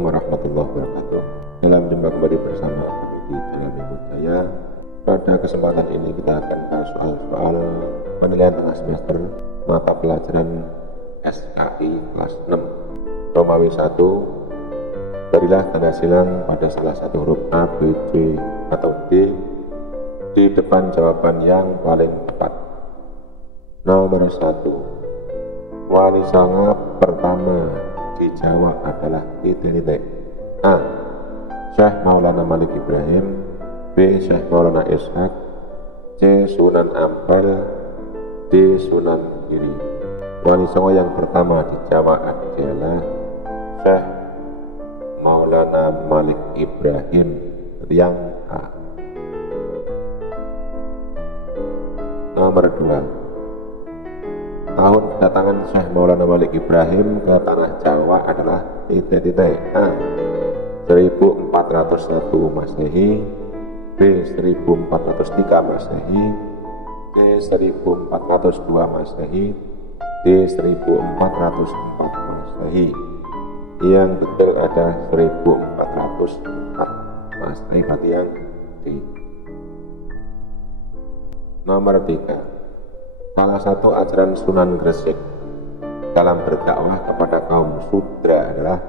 Assalamualaikum warahmatullahi wabarakatuh. Dalam jumpa kembali bersama kami di channel Budaya. Pada kesempatan ini kita akan bahas soal penilaian tengah semester mata pelajaran SKI kelas 6 Romawi 1. Berilah tanda silang pada salah satu huruf A, B, C atau D di depan jawaban yang paling tepat. Nomor 1, wali songo pertama di Jawa adalah titik. A. Syekh Maulana Malik Ibrahim. B. Syekh Maulana Ishaq. C. Sunan Ampel. D. Sunan Giri. Wali songo yang pertama di Jawa adalah Syekh Maulana Malik Ibrahim. Yang A. Nomor 2, tahun kedatangan Syekh Maulana Malik Ibrahim ke tanah Jawa adalah titik. A. 1401 Masehi. B. 1403 Masehi. C. 1402 Masehi. D. 1404 Masehi. Yang betul ada 1404 Masehi, berarti yang D. Nomor 3, salah satu ajaran Sunan Gresik dalam berdakwah kepada kaum Sudra adalah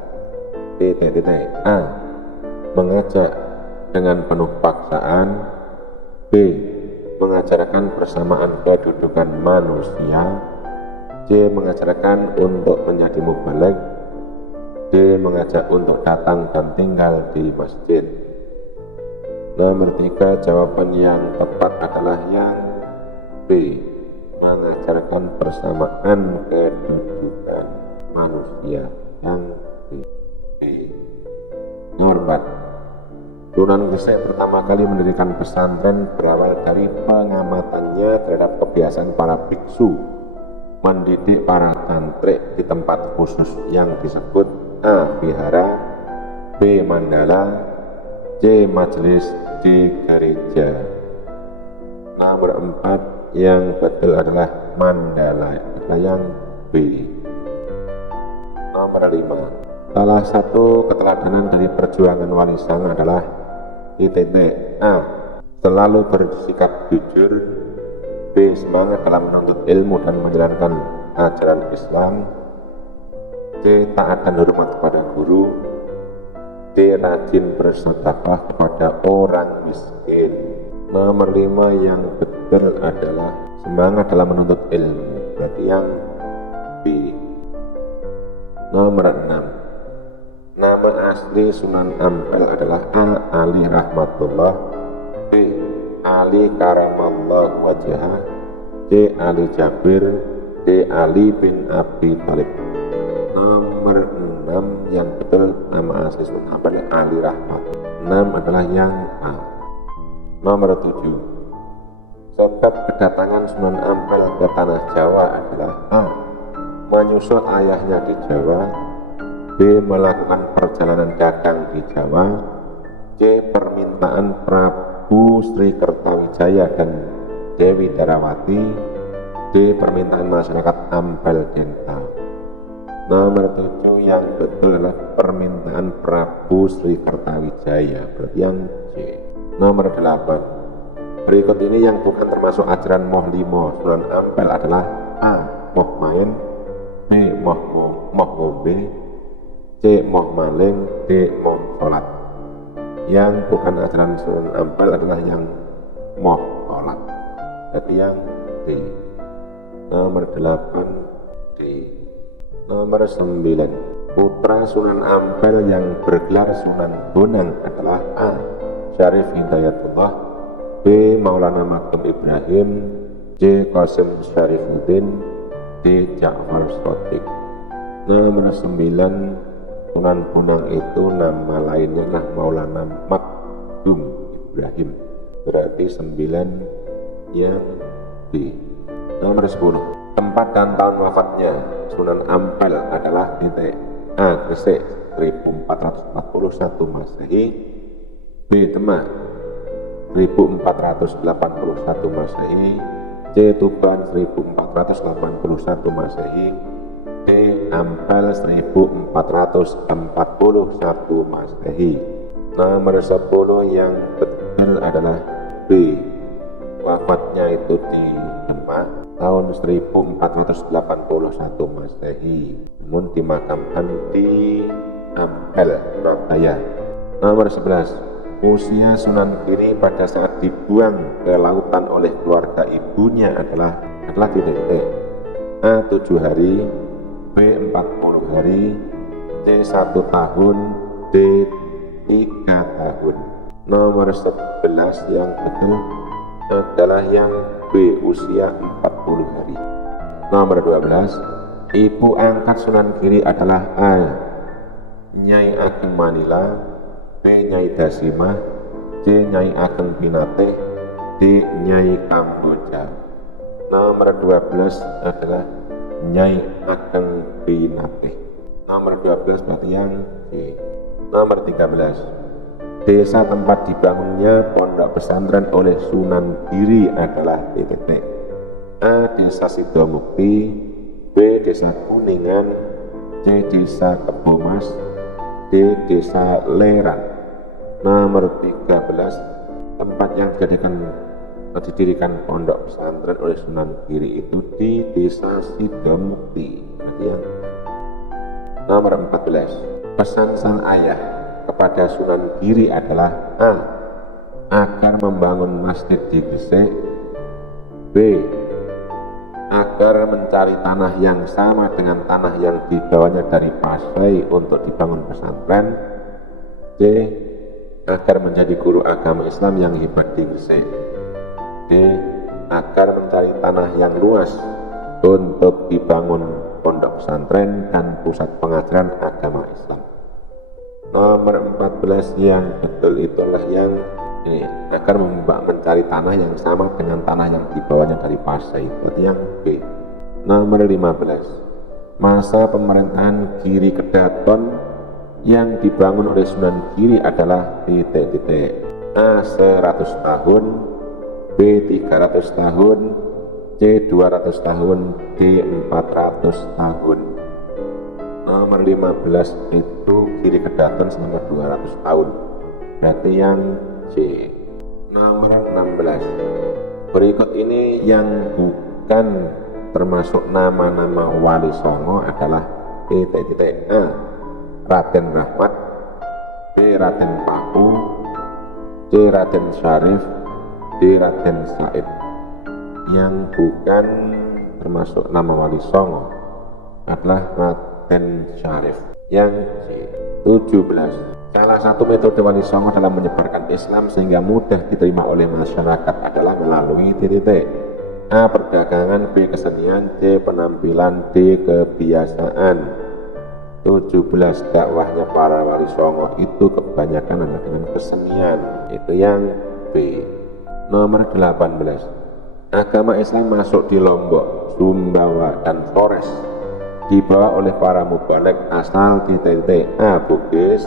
titik. A. Mengajak dengan penuh paksaan. B. Mengajarkan persamaan kedudukan manusia. C. Mengajarkan untuk menjadi mubaligh. D. Mengajak untuk datang dan tinggal di masjid. Nomor 3, jawaban yang tepat adalah yang B. Mengajarkan persamaan kedudukan manusia. Yang B. Nomor 4, Sunan Gresik pertama kali mendirikan pesantren berawal dari pengamatannya terhadap kebiasaan para biksu mendidik para santri di tempat khusus yang disebut A. Vihara. B. Mandala. C. Majelis di gereja. Nomor 4, yang betul adalah Mandala, adalah yang B. Nomor 5, salah satu keteladanan dari perjuangan wali songo adalah titik. A. Selalu bersikap jujur. B. Semangat dalam menuntut ilmu dan menjalankan ajaran Islam. C. Taat dan hormat kepada guru. D. Rajin bersedekah kepada orang miskin. Nomor 5, yang betul adalah semangat dalam menuntut ilmu, berarti yang B. Nomor 6, nama asli Sunan Ampel adalah A. Ali Rahmatullah. B. Ali Karamallahu Wajhah. C. Ali Jabir. D. Ali bin Abi Thalib. Nomor 6, yang betul nama asli Sunan Ampel Ali Rahmat. 6 adalah yang A. Nomor 7, sebab kedatangan Sunan Ampel ke tanah Jawa adalah A. Menyusul ayahnya di Jawa. B. Melakukan perjalanan dagang di Jawa. C. Permintaan Prabu Sri Kertawijaya dan Dewi Darawati. D. Permintaan masyarakat Ampel Denta. Nomor 7, yang betul adalah permintaan Prabu Sri Kertawijaya, berarti yang C. Nomor 8, berikut ini yang bukan termasuk ajaran Moh Limo Sunan Ampel adalah A. Moh main. B. Moh ngombe. C. Moh maling. D. Moh sholat. Yang bukan ajaran Sunan Ampel adalah yang moh sholat, jadi yang D. Nomor 8, D. Nomor 9, putra Sunan Ampel yang bergelar Sunan Bonang adalah A. Syarif Hidayatullah. B. Maulana Maktum Ibrahim. C. Qasim Syarifuddin. D. Ja'far Shadiq. Nomor 9, Sunan Bonang itu nama lainnya adalah Maulana Maktum Ibrahim, berarti 9 yang D. Nomor 10, tempat dan tahun wafatnya Sunan Ampel adalah titik. A. Gresik 1441 Masehi. B. Demak 1481 Masehi. C. Tuban 1481 Masehi. D. Ampel 1441 Masehi. Nomor 10 yang betul adalah B. Wafatnya itu di Demak tahun 1481 Masehi, namun dimakamkan di Ampel, Surabaya. Nomor 11. Usia Sunan Giri pada saat dibuang ke lautan oleh keluarga ibunya adalah titik. A. 7 hari, B. 40 hari, C. 1 tahun, D. 3 tahun. Nomor 11 yang betul adalah yang B. Usia 40 hari. Nomor 12. Ibu angkat Sunan Giri adalah A. Nyai Ageng Manila, B. Nyai Dasimah, C. Nyai Ageng Pinate, D. Nyai Kamboja. Nomor 12 adalah Nyai Ageng Pinate. Nomor 12 berarti yang C. Nomor 13. Desa tempat dibangunnya pondok pesantren oleh Sunan Giri adalah titik. A. Desa Sidomukti, B. Desa Kuningan, C. Desa Kebomas, D. Desa Leran. Nomor 13. Tempat yang didirikan pondok pesantren oleh Sunan Giri itu di Desa Sidomukti. Nomor 14. Pesan sang ayah kepada Sunan Giri adalah A. Agar membangun masjid di Gresik, B. Agar mencari tanah yang sama dengan tanah yang dibawanya dari Pasai untuk dibangun pesantren, C. Agar menjadi guru agama Islam yang hebat di Gresik, D. Agar mencari tanah yang luas untuk dibangun pondok pesantren dan pusat pengajaran agama Islam. Nomor 14 yang betul itulah yang ini, agar mencari tanah yang sama dengan tanah yang dibawanya dari Pasai, berarti yang B. Nomor 15. Masa pemerintahan Giri Kedaton yang dibangun oleh Sunan Giri adalah titik. A. 100 tahun, B. 300 tahun, C. 200 tahun, D. 400 tahun. Nomor 15 itu Giri Kedaton selama 200 tahun, berarti yang C. Nomor 16. Berikut ini yang bukan termasuk nama-nama Wali Songo adalah titik. A. Raden Rahmat, B. Raden Paku, C. Raden Syarif, D. Raden Said. Yang bukan termasuk nama Wali Songo adalah Raden Syarif. Yang C. 17. Salah satu metode Wali Songo dalam menyebarkan Islam sehingga mudah diterima oleh masyarakat adalah melalui titik. A. Perdagangan, B. Kesenian, C. Penampilan, D. Kebiasaan. 17. Dakwahnya para Wali Songo itu kebanyakan adalah dengan kesenian, itu yang B. Nomor 18. Agama Islam masuk di Lombok, Sumbawa, dan Flores dibawa oleh para mubalek asal titik. A. Bugis,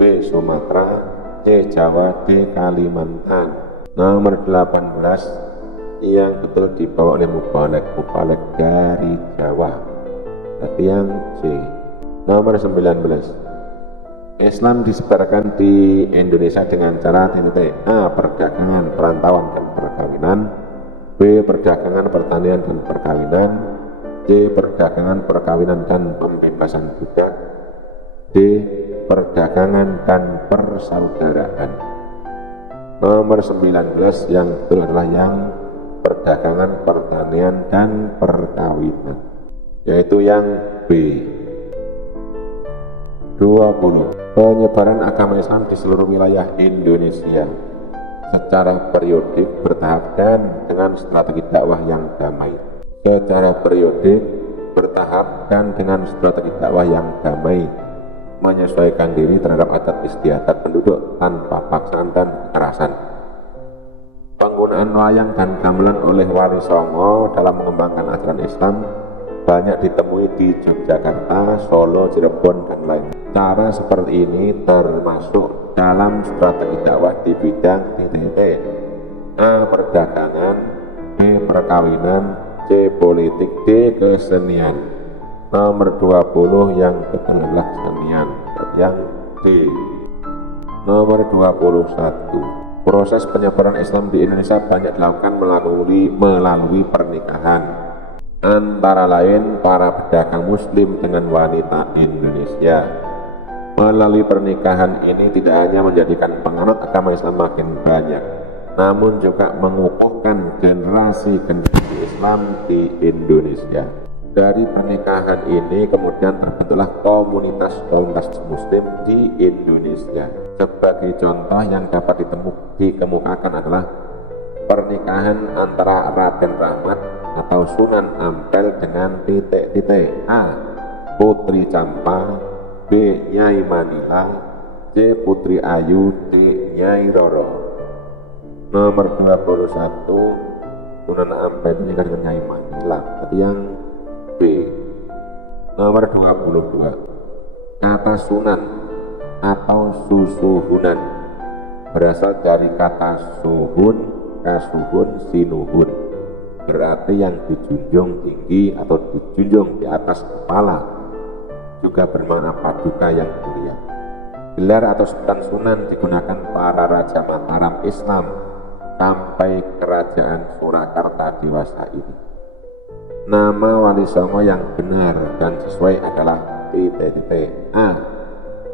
B. Sumatera, C. Jawa, D. Kalimantan. Nomor 18 yang betul dibawa oleh mubalek dari Jawa, tapi yang C. Nomor 19. Islam disebarkan di Indonesia dengan cara titik. A. Perdagangan, perantauan, dan perkawinan, B. Perdagangan, pertanian, dan perkawinan, C. Perdagangan, perkawinan, dan pembebasan budak, D. Perdagangan dan persaudaraan. Nomor 19 yang betul adalah yang perdagangan, pertanian, dan perkawinan, yaitu yang B. 20. Penyebaran agama Islam di seluruh wilayah Indonesia secara periodik, bertahap, dan dengan strategi dakwah yang damai. Secara periodik, bertahap, dan dengan strategi dakwah yang damai, menyesuaikan diri terhadap adat istiadat penduduk tanpa paksaan dan kekerasan. Penggunaan wayang dan gamelan oleh Wali Songo dalam mengembangkan ajaran Islam banyak ditemui di Yogyakarta, Solo, Cirebon, dan lain. Cara seperti ini termasuk dalam strategi dakwah di bidang titik. A. Perdagangan, B. Perkawinan, C. Politik, D. Kesenian. Nomor 20 yang betul adalah kesenian. Yang D. Nomor 21, proses penyebaran Islam di Indonesia banyak dilakukan melalui pernikahan, antara lain para pedagang muslim dengan wanita Indonesia. Melalui pernikahan ini tidak hanya menjadikan penganut agama Islam makin banyak, namun juga mengukuhkan generasi Islam di Indonesia. Dari pernikahan ini kemudian terbentuklah komunitas muslim di Indonesia. Sebagai contoh yang dapat dikemukakan adalah pernikahan antara Raden Rahmat atau Sunan Ampel dengan A. Putri Campa, B. Nyai Manila, C. Putri Ayu, D. Nyai Roro. Nomor 21, Sunan Ampel menikah dengan Nyai Manila. Berarti yang B. Nomor 22, kata sunan atau susuhunan berasal dari kata suhun, kasuhun, sinuhun, berarti yang dijunjung tinggi atau dijunjung di atas kepala, juga bermakna paduka yang mulia. Gelar atau sebutan sunan digunakan para raja Mataram Islam sampai kerajaan Surakarta dewasa ini. Nama Wali Songo yang benar dan sesuai adalah A.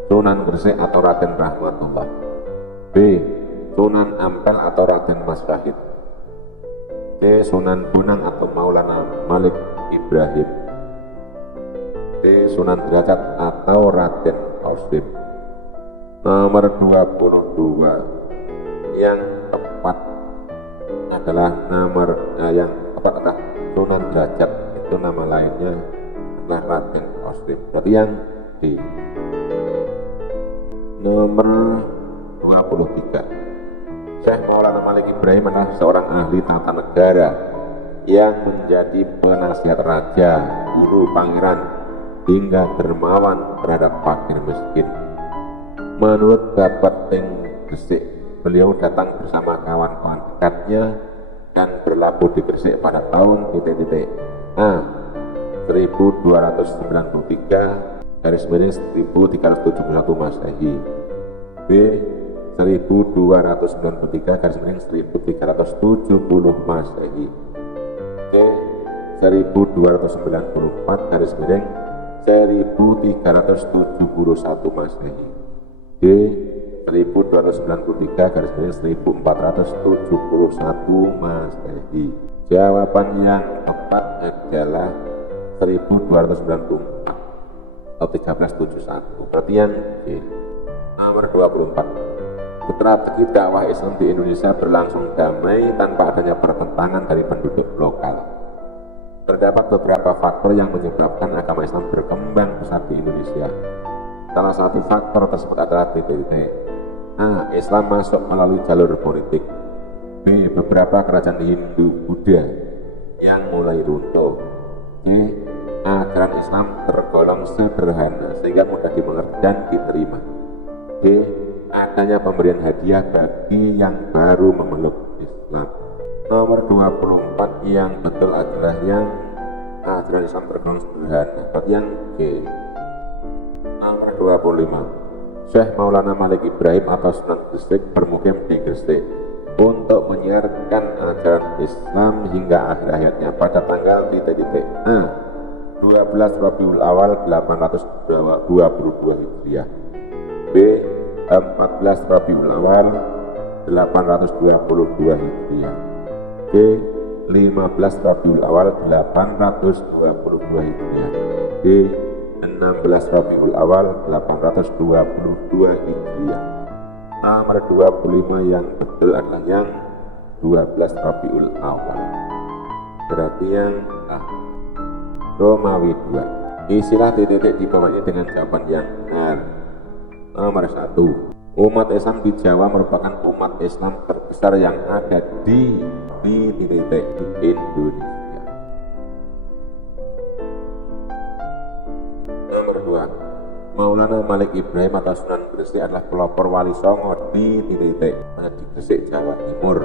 Sunan Gresik atau Raden Rahmatullah, B. Sunan Ampel atau Raden Mas Syahid, C. Sunan Bonang atau Maulana Malik Ibrahim, D. Sunan Derajat atau Raden Qasim. Nomor 22 yang tepat adalah Sunan Derajat, itu nama lainnya adalah Raden Qasim. Berarti yang D. Nomor 23, Syekh Maulana Malik Ibrahim adalah seorang ahli tata negara yang menjadi penasihat raja, guru, pangeran, hingga dermawan terhadap fakir miskin. Menurut Bapak Ting Gresik, beliau datang bersama kawan-kawan dekatnya dan berlabuh di Gresik pada tahun A. 1293 1371 Masehi, B. 1293 1370 Masehi, C. 1294 1371 Masehi, D. 1293 1471 Masehi. Jawaban yang tepat adalah 1294 atau 1371. Berarti yang C. Nomor 24, strategi dakwah Islam di Indonesia berlangsung damai tanpa adanya pertentangan dari penduduk lokal. Terdapat beberapa faktor yang menyebabkan agama Islam berkembang pesat di Indonesia. Salah satu faktor tersebut adalah A. Islam masuk melalui jalur politik, B. Beberapa kerajaan Hindu Buddha yang mulai runtuh, C. Ajaran Islam tergolong sederhana sehingga mudah dimengerti dan diterima, D. Adanya pemberian hadiah bagi yang baru memeluk Islam. Nomor 24 yang betul adalah yang ajaran Islam tergolong sederhana. Berarti yang C. Nomor 25, Syekh Maulana Malik Ibrahim atau Sunan Gresik bermukim di Gresik untuk menyiarkan ajaran Islam hingga akhir hayatnya pada tanggal A. 12 Rabiul Awal 822 Hijriah, B. 14 Rabiul Awal 822 Hijriah, C. 15 Rabiul Awal 822 Hijriah, D. 16 Rabiul Awal 822 Hijriah. Nomor 25 yang betul adalah yang 12 Rabiul Awal. Berarti yang A. Romawi 2. Isilah titik-titik di bawahnya dengan jawaban yang benar. Nomor 1, umat Islam di Jawa merupakan umat Islam terbesar yang ada di titik-titik di Indonesia. Nomor 2, Maulana Malik Ibrahim atau Sunan Gresik adalah pelopor Wali Songo di titik-titik di Gresik, Jawa Timur.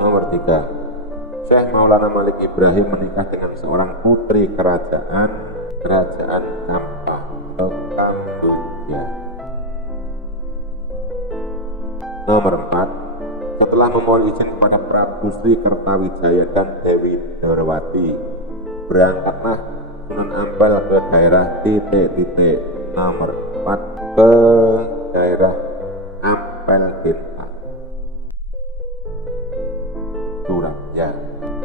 Nomor 3, Syekh Maulana Malik Ibrahim menikah dengan seorang putri kerajaan Kampah atau Kamboja. Nomor 4, setelah memohon izin kepada Prabu Sri Kertawijaya dan Dewi Darwati, berangkatlah Sunan Ampel ke daerah titik-titik. Nomor 4, ke daerah Ampel Genta, Surabaya.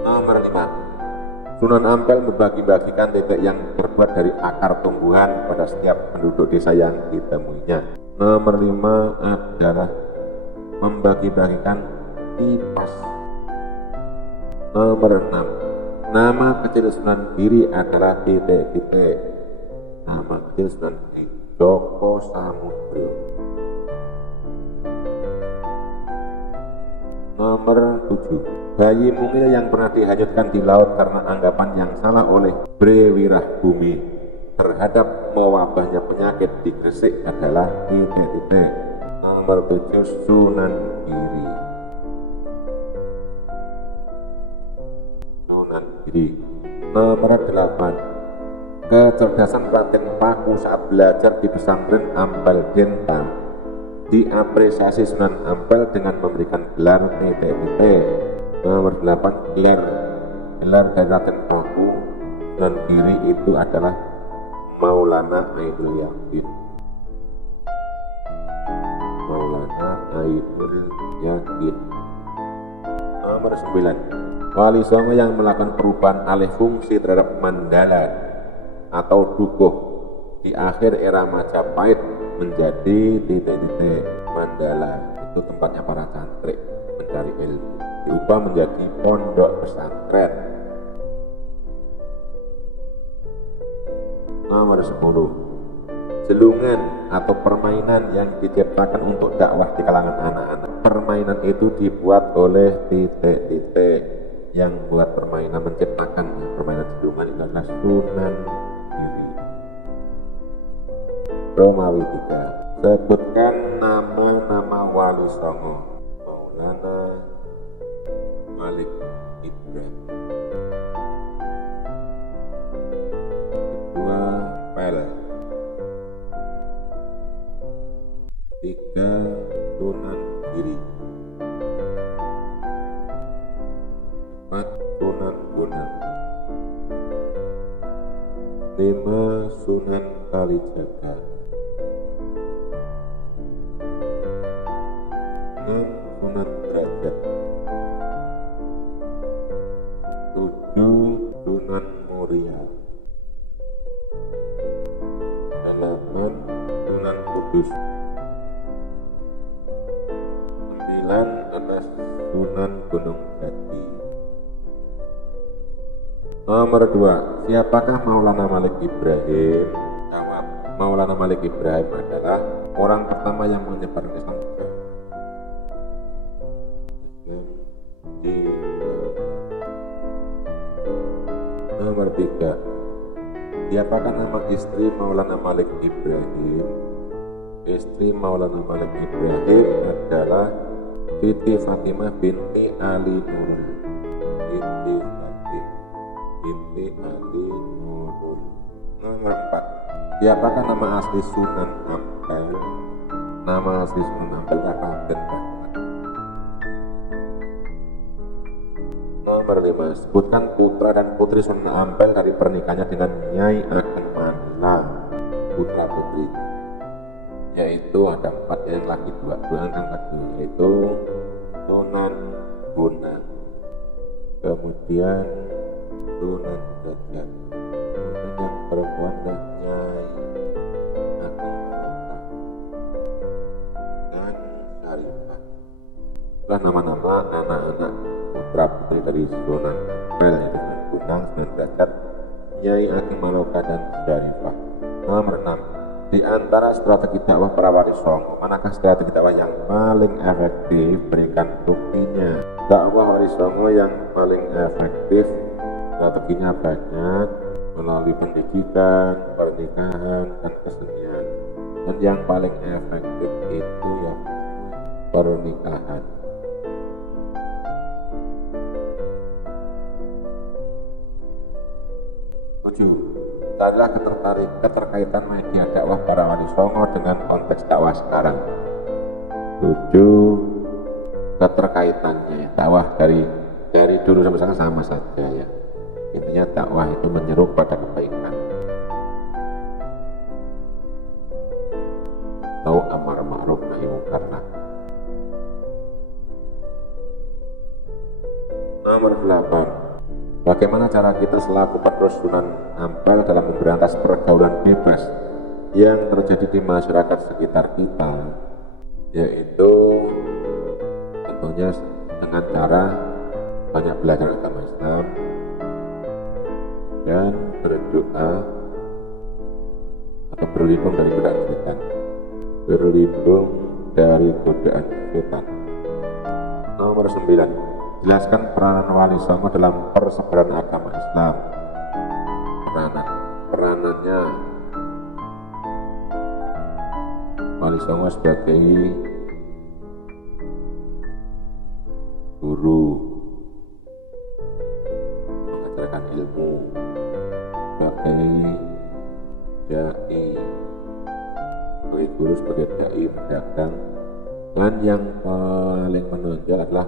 Nomor 5, Sunan Ampel membagi-bagikan titik yang terbuat dari akar tumbuhan pada setiap penduduk desa yang ditemuinya. Nomor 5 adalah membagi-bagikan kipas. Nomor 6, nama kecil Sunan Giri adalah titik-titik. Nama kecil Sunan Giri Joko Samudro. Nomor 7, bayi mungil yang pernah dihanyutkan di laut karena anggapan yang salah oleh Bre Wirahbumi terhadap mewabahnya penyakit di Gresik adalah titik-titik. Nomor 7, Sunan Giri. Sunan Giri. Nomor 8, kecerdasan Raden Paku saat belajar di pesantren Ampel Genta diapresiasi Sunan Ampel dengan memberikan gelar titik-titik. Nomor 8, gelar dari Raden Paku Sunan Giri itu adalah Maulana Ainul Yakin. Maulana Ainul Yakin. Nomor 9, Wali Songo yang melakukan perubahan alih fungsi terhadap mandala atau dukuh di akhir era Majapahit menjadi titik-titik. Mandala itu tempatnya para cantrik mencari ilmu, diubah menjadi pondok pesantren. Nomor 10, jelungan atau permainan yang diciptakan untuk dakwah di kalangan anak-anak. Permainan itu dibuat oleh titik-titik. Yang buat permainan menciptakan permainan jelungan itu adalah Sunan Giri. Romawi 3, sebutkan nama-nama Wali Songo. Maulana Malik Ibrahim. Kedua, Pel. 3, Sunan Giri. 4, Sunan Bonang. 5, Sunan Kalijaga. 6, Sunan Derajat. 7, Sunan Muria. 8, Sunan Kudus. 9 adalah Sunan Gunung Jati. Nomor 2, siapakah Maulana Malik Ibrahim? Jawab, Maulana Malik Ibrahim adalah orang pertama yang menyebarkan Islam. Nomor 3, siapakah nama istri Maulana Malik Ibrahim? Istri Maulana Malik Ibrahim adalah Siti Fatimah binti Ali Nurul. Siti Fatimah binti Ali Nurul. Nomor 4, siapakah nama asli Sunan Ampel? Nama asli Sunan Ampel adalah Raden Rahmat. Nomor 5, sebutkan putra dan putri Sunan Ampel dari pernikahannya dengan Nyai Ageng Manila. Putra putri yaitu ada 4, yang laki 2 anak lagi, yaitu Sunan Bonang, kemudian Sunan Derajat, kemudian yang perempuan dan Nyai Ageng Maloka dan Syarifah. Itulah nama-nama anak-anak putra putri dari Sunan Ampel, yaitu Sunan Bonang, Sunan Derajat, Nyai Ageng Maloka dan Syarifah. Nomor 6, di antara strategi dakwah para wali songo, manakah strategi dakwah yang paling efektif? Berikan buktinya. Dakwah wali songo yang paling efektif strateginya banyak, melalui pendidikan, pernikahan, dan kesenian. Dan yang paling efektif itu ya pernikahan. adalah keterkaitan media dakwah para wali songo dengan konteks dakwah sekarang. 7. Keterkaitannya dakwah dari dulu sampai sekarang sama saja ya. Intinya dakwah itu menyeru pada kebaikan atau amar ma'ruf nahi munkar. Nomor 8. Bagaimana cara kita selaku penerus Sunan Ampel dalam memberantas pergaulan bebas yang terjadi di masyarakat sekitar kita, yaitu tentunya dengan cara banyak belajar agama Islam dan berdoa atau berlindung dari godaan setan. Berlindung dari godaan setan. Nomor 9. Jelaskan peranan wali songo dalam persebaran agama Islam. Peranannya wali songo sebagai guru, mengajarkan ilmu, sebagai dai, sebagai guru, sebagai dai, pedagang, dan yang paling menonjol adalah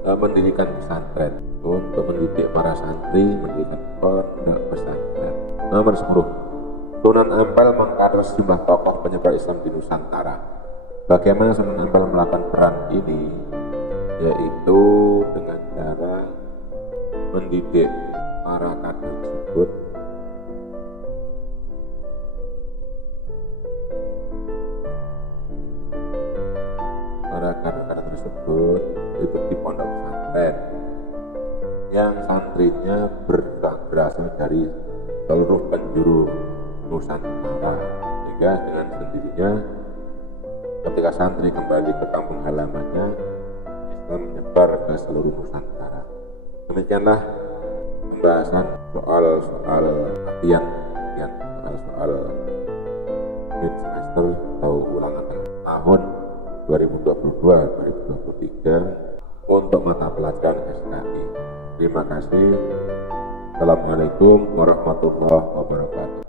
mendirikan pesantren untuk mendidik para santri, mendirikan pondok pesantren. Nomor 10. Sunan Ampel mengkader sejumlah tokoh penyebar Islam di Nusantara. Bagaimana Sunan Ampel melakukan peran ini? Yaitu dengan cara mendidik para kader tersebut itu di pondok pesantren yang santrinya berasal dari seluruh penjuru Nusantara, sehingga dengan sendirinya ketika santri kembali ke kampung halamannya, Islam menyebar ke seluruh Nusantara. Demikianlah pembahasan soal latihan soal mid semester atau ulangan tahun 2022-2023 untuk mata pelajaran SKI. Terima kasih. Assalamualaikum warahmatullahi wabarakatuh.